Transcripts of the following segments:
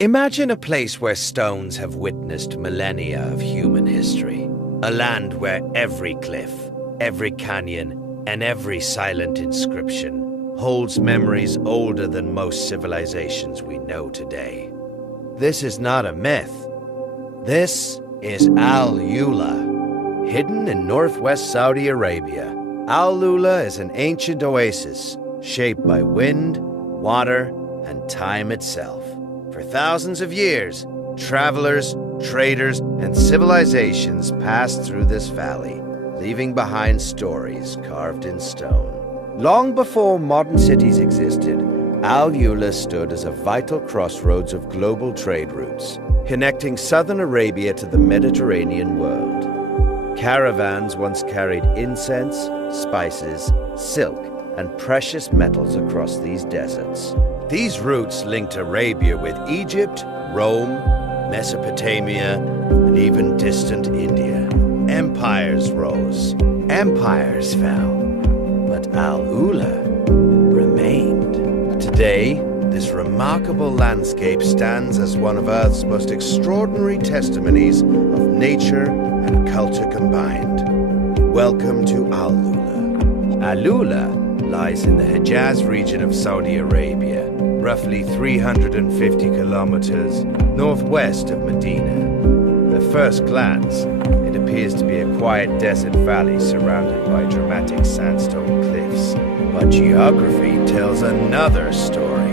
Imagine a place where stones have witnessed millennia of human history. A land where every cliff, every canyon, and every silent inscription holds memories older than most civilizations we know today. This is not a myth. This is AlUla, hidden in northwest Saudi Arabia. AlUla is an ancient oasis shaped by wind, water, and time itself. For thousands of years, travelers, traders, and civilizations passed through this valley, leaving behind stories carved in stone. Long before modern cities existed, AlUla stood as a vital crossroads of global trade routes, connecting southern Arabia to the Mediterranean world. Caravans once carried incense, spices, silk, and precious metals across these deserts. These routes linked Arabia with Egypt, Rome, Mesopotamia, and even distant India. Empires rose, empires fell, but AlUla remained. Today, this remarkable landscape stands as one of Earth's most extraordinary testimonies of nature and culture combined. Welcome to AlUla. AlUla lies in the Hejaz region of Saudi Arabia, roughly 350 kilometers northwest of Medina. At first glance, it appears to be a quiet desert valley surrounded by dramatic sandstone cliffs. But geography tells another story.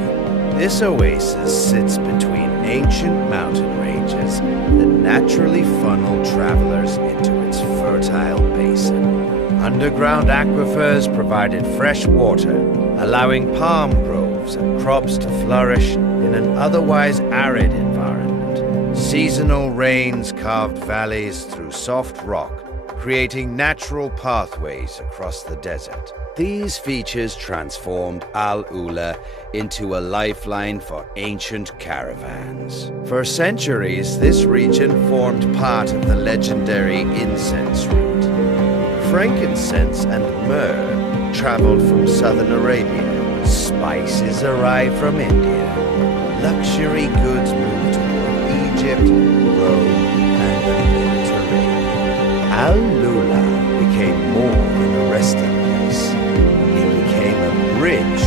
This oasis sits between ancient mountain ranges that naturally funnel travelers into its fertile basin. Underground aquifers provided fresh water, allowing palm groves and crops to flourish in an otherwise arid environment. Seasonal rains carved valleys through soft rock, creating natural pathways across the desert. These features transformed AlUla into a lifeline for ancient caravans. For centuries, this region formed part of the legendary incense route. Frankincense and myrrh traveled from southern Arabia. Spices arrived from India. Luxury goods moved toward Egypt, Rome, and the Mediterranean. AlUla became more than a resting place. It became a bridge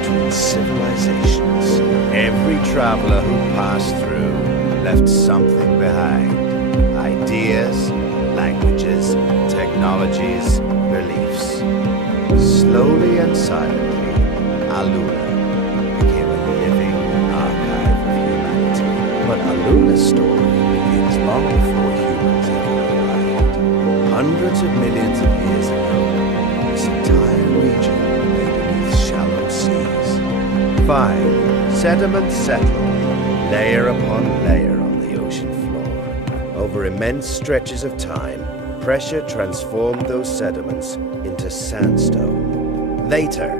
between civilizations. Every traveler who passed through left something behind. Ideas, languages, technologies, beliefs. Slowly and silently, AlUla became a living archive of humanity. But AlUla's story begins long before humans ever arrived. Hundreds of millions of years ago, this entire region lay beneath shallow seas. 5. Sediment settled, layer upon layer on the ocean floor. Over immense stretches of time, pressure transformed those sediments into sandstone. Later,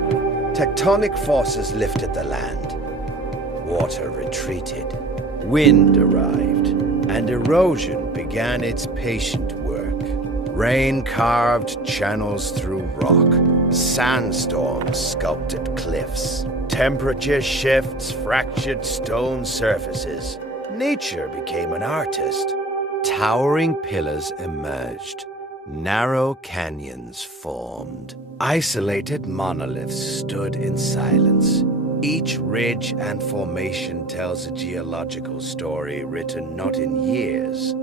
tectonic forces lifted the land. Water retreated. Wind arrived, and erosion began its patient work. Rain carved channels through rock. Sandstorms sculpted cliffs. Temperature shifts fractured stone surfaces. Nature became an artist. Towering pillars emerged. Narrow canyons formed. Isolated monoliths stood in silence. Each ridge and formation tells a geological story written not in years,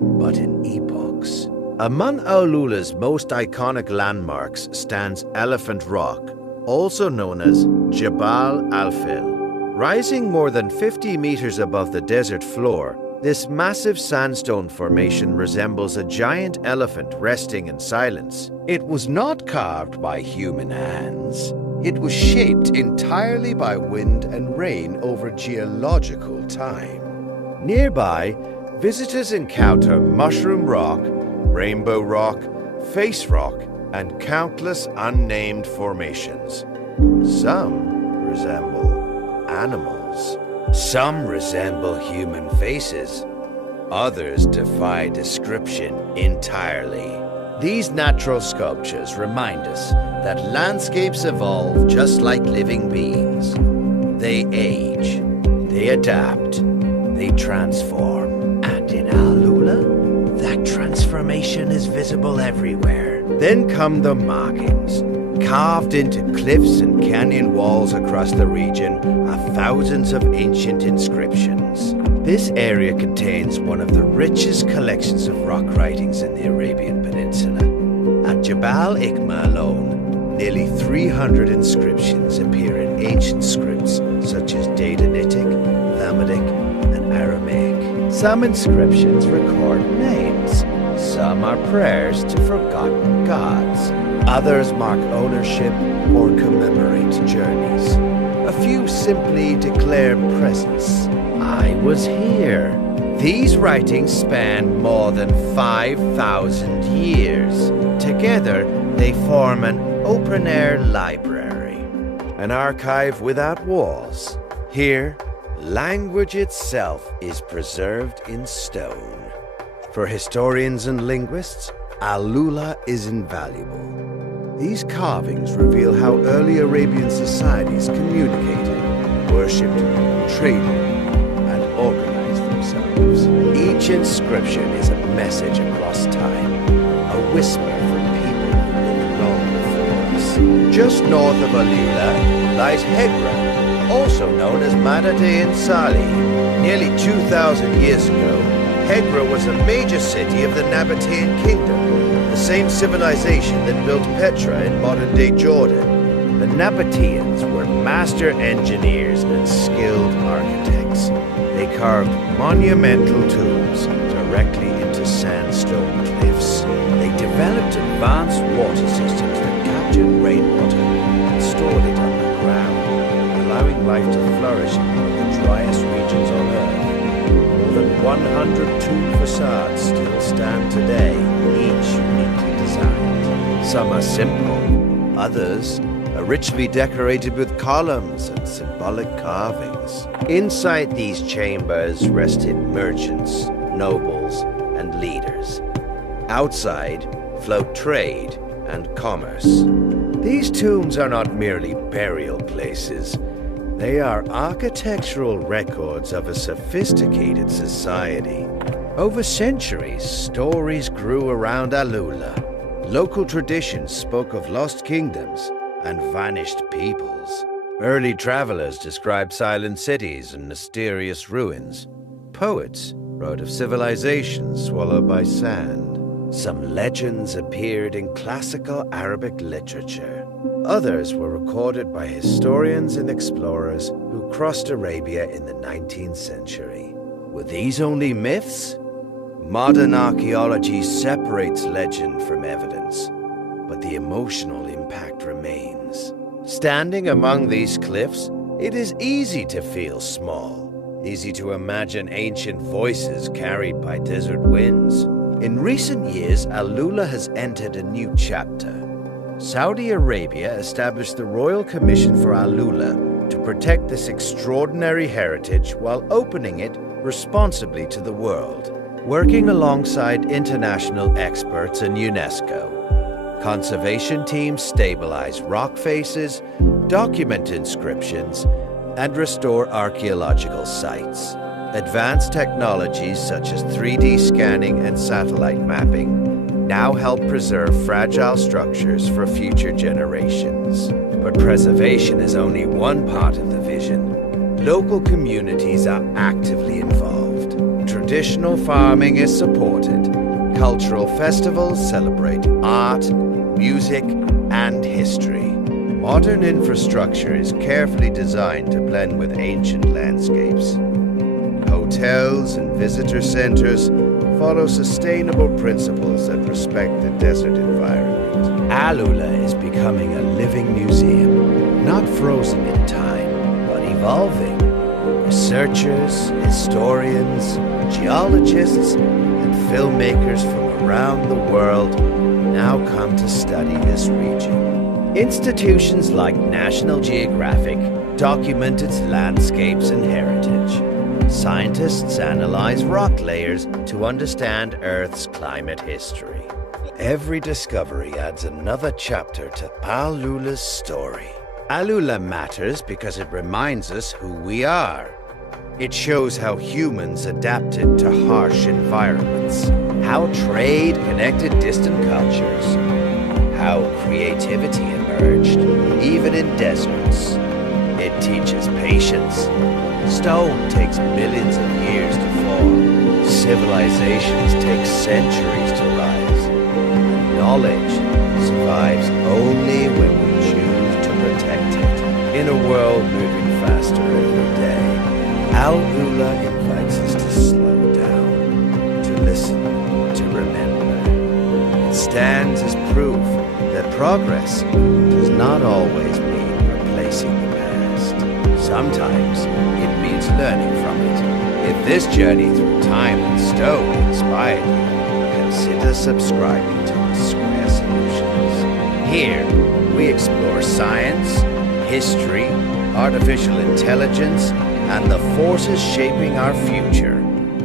but in epochs. Among AlUla's most iconic landmarks stands Elephant Rock, also known as Jabal Ikmah. Rising more than 50 meters above the desert floor, this massive sandstone formation resembles a giant elephant resting in silence. It was not carved by human hands. It was shaped entirely by wind and rain over geological time. Nearby, visitors encounter Mushroom Rock, Rainbow Rock, Face Rock, and countless unnamed formations. Some resemble animals. Some resemble human faces. Others defy description entirely. These natural sculptures remind us that landscapes evolve just like living beings. They age, they adapt, constantly transform. And in AlUla, that transformation is visible everywhere. Then come the markings. Carved into cliffs and canyon walls across the region are thousands of ancient inscriptions. This area contains one of the richest collections of rock writings in the Arabian Peninsula. At Jabal Ikmah alone, nearly 300 inscriptions appear in ancient scripts such as Danitic, Lamadic, and Aramaic. Some inscriptions record names. Some are prayers to forgotten gods. Others mark ownership or commemorate journeys. A few simply declare presence. I was here. These writings span more than 5,000 years. Together, they form an open-air library, an archive without walls. Here, language itself is preserved in stone. For historians and linguists, AlUla is invaluable. These carvings reveal how early Arabian societies communicated, worshipped, traded, and organized themselves. Each inscription is a message across time, a whisper from people who lived long before us. Just north of AlUla lies Hegra, also known as Mada'in Salih. Nearly 2,000 years ago, Hegra was a major city of the Nabataean kingdom, the same civilization that built Petra in modern-day Jordan. The Nabataeans were master engineers and skilled architects. They carved monumental tombs directly into sandstone cliffs. They developed advanced water systems that captured rainwater and stored it underground, allowing life to flourish in one of the driest regions on Earth. More than 100 tomb facades still stand today, each uniquely designed. Some are simple, others are richly decorated with columns and symbolic carvings. Inside these chambers rested merchants, nobles, and leaders. Outside flowed trade and commerce. These tombs are not merely burial places. They are architectural records of a sophisticated society. Over centuries, stories grew around AlUla. Local traditions spoke of lost kingdoms and vanished peoples. Early travelers described silent cities and mysterious ruins. Poets wrote of civilizations swallowed by sand. Some legends appeared in classical Arabic literature. Others were recorded by historians and explorers who crossed Arabia in the 19th century. Were these only myths? Modern archaeology separates legend from evidence, but the emotional impact remains. Standing among these cliffs, it is easy to feel small, easy to imagine ancient voices carried by desert winds. In recent years, AlUla has entered a new chapter. Saudi Arabia established the Royal Commission for AlUla to protect this extraordinary heritage while opening it responsibly to the world. Working alongside international experts and UNESCO, conservation teams stabilize rock faces, document inscriptions, and restore archaeological sites. Advanced technologies such as 3D scanning and satellite mapping now help preserve fragile structures for future generations. But preservation is only one part of the vision. Local communities are actively involved. Traditional farming is supported. Cultural festivals celebrate art, music, and history. Modern infrastructure is carefully designed to blend with ancient landscapes. Hotels and visitor centers follow sustainable principles that respect the desert environment. AlUla is becoming a living museum, not frozen in time, but evolving. Researchers, historians, geologists, and filmmakers from around the world now come to study this region. Institutions like National Geographic document its landscapes and heritage. Scientists analyze rock layers to understand Earth's climate history. Every discovery adds another chapter to AlUla's story. AlUla matters because it reminds us who we are. It shows how humans adapted to harsh environments, how trade connected distant cultures, how creativity emerged, even in deserts. It teaches patience. Stone takes millions of years to form. Civilizations take centuries to rise. And knowledge survives only when we choose to protect it. In a world moving faster every day, AlUla invites us to slow down, to listen, to remember. It stands as proof that progress does not always mean replacing the past. Sometimes it means learning from it. If this journey through time and stone inspired you, consider subscribing to Square Solutions. Here, we explore science, history, artificial intelligence, and the forces shaping our future.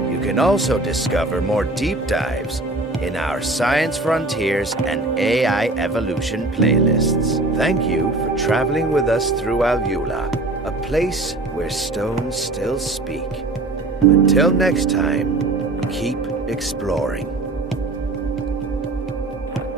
You can also discover more deep dives in our Science Frontiers and AI Evolution playlists. Thank you for traveling with us through AlUla, a place where stones still speak. Until next time, keep exploring.